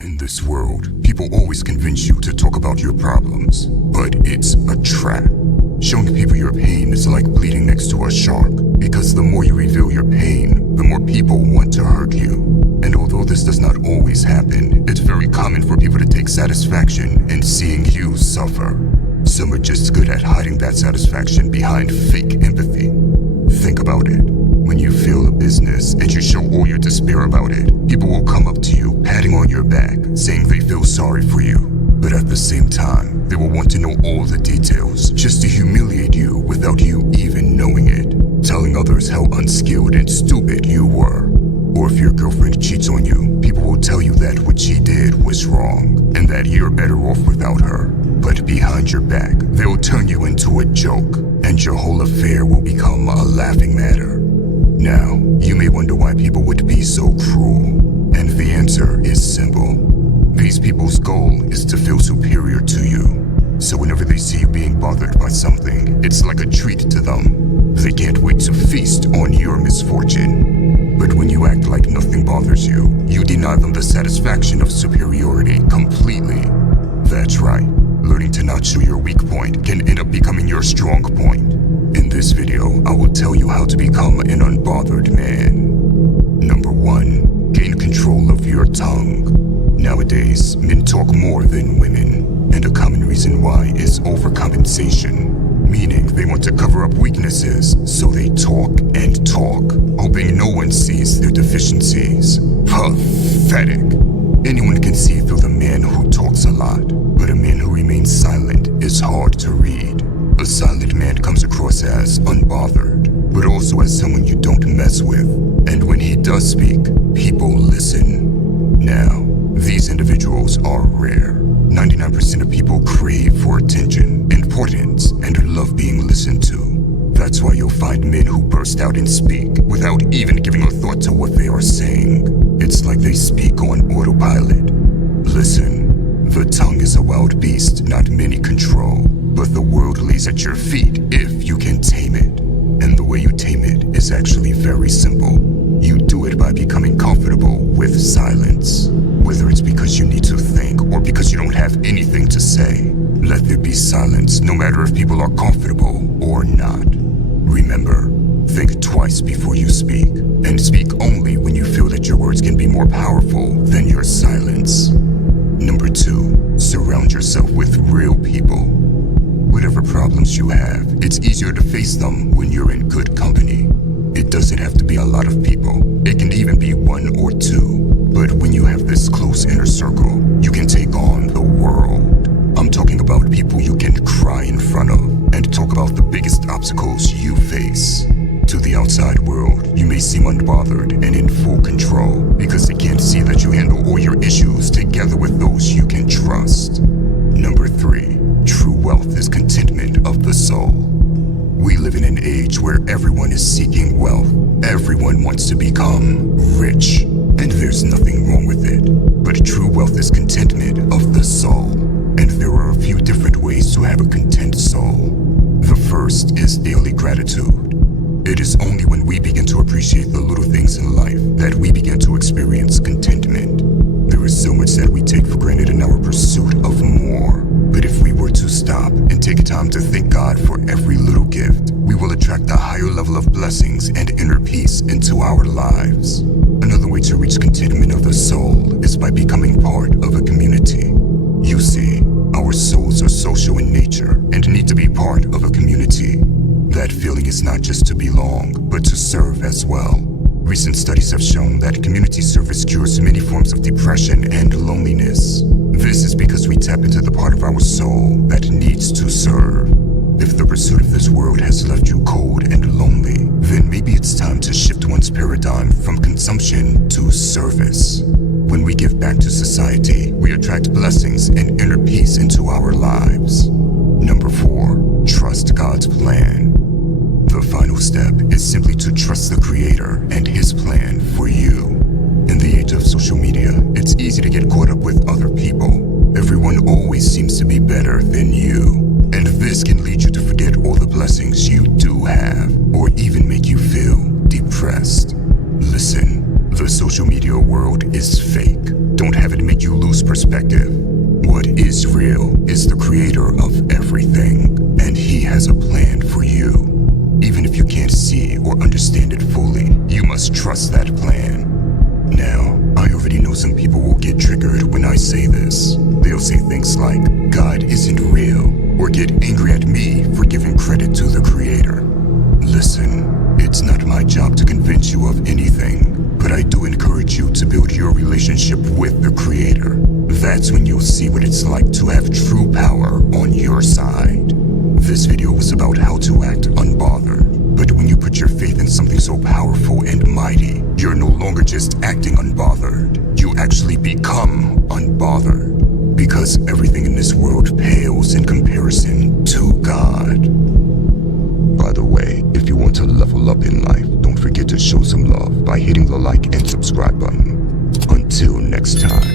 In this world, people always convince you to talk about your problems, but it's a trap. Showing people your pain is like bleeding next to a shark, because the more you reveal your pain, the more people want to hurt you. And although this does not always happen, it's very common for people to take satisfaction in seeing you suffer. Some are just good at hiding that satisfaction behind fake empathy. Think about it. When you fail a business and you show all your despair about it, people will come up to you, patting on your back, saying they feel sorry for you. But at the same time, they will want to know all the details, just to humiliate you without you even knowing it, telling others how unskilled and stupid you were. Or if your girlfriend cheats on you, people will tell you that what she did was wrong, and that you're better off without her. But behind your back, they'll turn you into a joke, and your whole affair will become a laughing matter. Now, you may wonder why people would be so cruel, and the answer is simple. These people's goal is to feel superior to you. So whenever they see you being bothered by something, it's like a treat to them. They can't wait to feast on your misfortune. But when you act like nothing bothers you, you deny them the satisfaction of superiority completely. That's right. Learning to not show your weak point can end up becoming your strong point. In this video, I will tell you how to become an unbothered man. Number 1. Gain control of your tongue. Nowadays, men talk more than women, and a common reason why is overcompensation, meaning they want to cover up weaknesses, so they talk and talk, hoping no one sees their deficiencies. Pathetic. Anyone can see through the man who talks a lot, but a man who remains silent is hard to read. A silent man comes across as unbothered, but also as someone you don't mess with. And when he does speak, people listen. Now, these individuals are rare. 99% of people crave for attention, importance, and love being listened to. That's why you'll find men who burst out and speak without even giving a thought to what they are saying. It's like they speak on autopilot. Listen, the tongue is a wild beast not many control, but the world lays at your feet if you can tame it. And the way you tame it is actually very simple. You do it by becoming comfortable with silence. Whether it's because you need to think or because you don't have anything to say, let there be silence no matter if people are comfortable or not. Remember, think twice before you speak, and speak only when you feel that your words can be more powerful than your silence. Number 2, surround yourself with real people. Whatever problems you have, it's easier to face them when you're in good company. It doesn't have to be a lot of people. It can even be 1 or 2. But when you have this close inner circle, you can take on the world. I'm talking about people you can cry in front of and talk about the biggest obstacles you face. To the outside world, you may seem unbothered and in full control because they can't see that you handle all your issues together with those you can trust. Number 3, true wealth is contentment of the soul. We live in an age where everyone is seeking wealth. Everyone wants to become rich, and there's nothing wrong with it. But true wealth is contentment of the soul, and there are a few different ways to have a content soul. The first is daily gratitude. It is only when we begin to appreciate the little things in life that we begin to experience contentment. There is so much that we take for granted in our pursuit of more. But if we were to stop and take time to thank God for every little gift, we will attract a higher level of blessings and inner peace into our lives. Another way to reach contentment of the soul is by becoming part of a community. You see, our souls are social in nature and need to be part of a community. That feeling is not just to belong, but to serve as well. Recent studies have shown that community service cures many forms of depression and loneliness. This is because we tap into the part of our soul that needs to serve. If the pursuit of this world has left you cold and lonely, then maybe it's time to shift one's paradigm from consumption to service. When we give back to society, we attract blessings and inner peace into our lives. Number 4, trust God's plan. The final step is simply to trust the Creator and His plan for you. In the age of social media, it's easy to get caught up with other people. Everyone always seems to be better than you. And this can lead you to forget all the blessings you do have, or even make you feel depressed. Listen, The social media world is fake. Don't have it make you lose perspective. What is real is the creator of everything, and he has a plan for you. Even if you can't see or understand it fully, you must trust that plan. Now, I already know some people will get triggered when I say this. They'll say things like, God isn't real, or get angry at me for giving credit to the creator. Listen, it's not my job to convince you of anything, but I do encourage you to build your relationship with the creator. That's when you'll see what it's like to have true power on your side. This video was about how to act unbothered, but when you put your faith in something so powerful and mighty, you're no longer just acting unbothered. You actually become unbothered, because everything in this world pales in comparison to God. By the way, if you want to level up in life, don't forget to show some love by hitting the like and subscribe button. Until next time.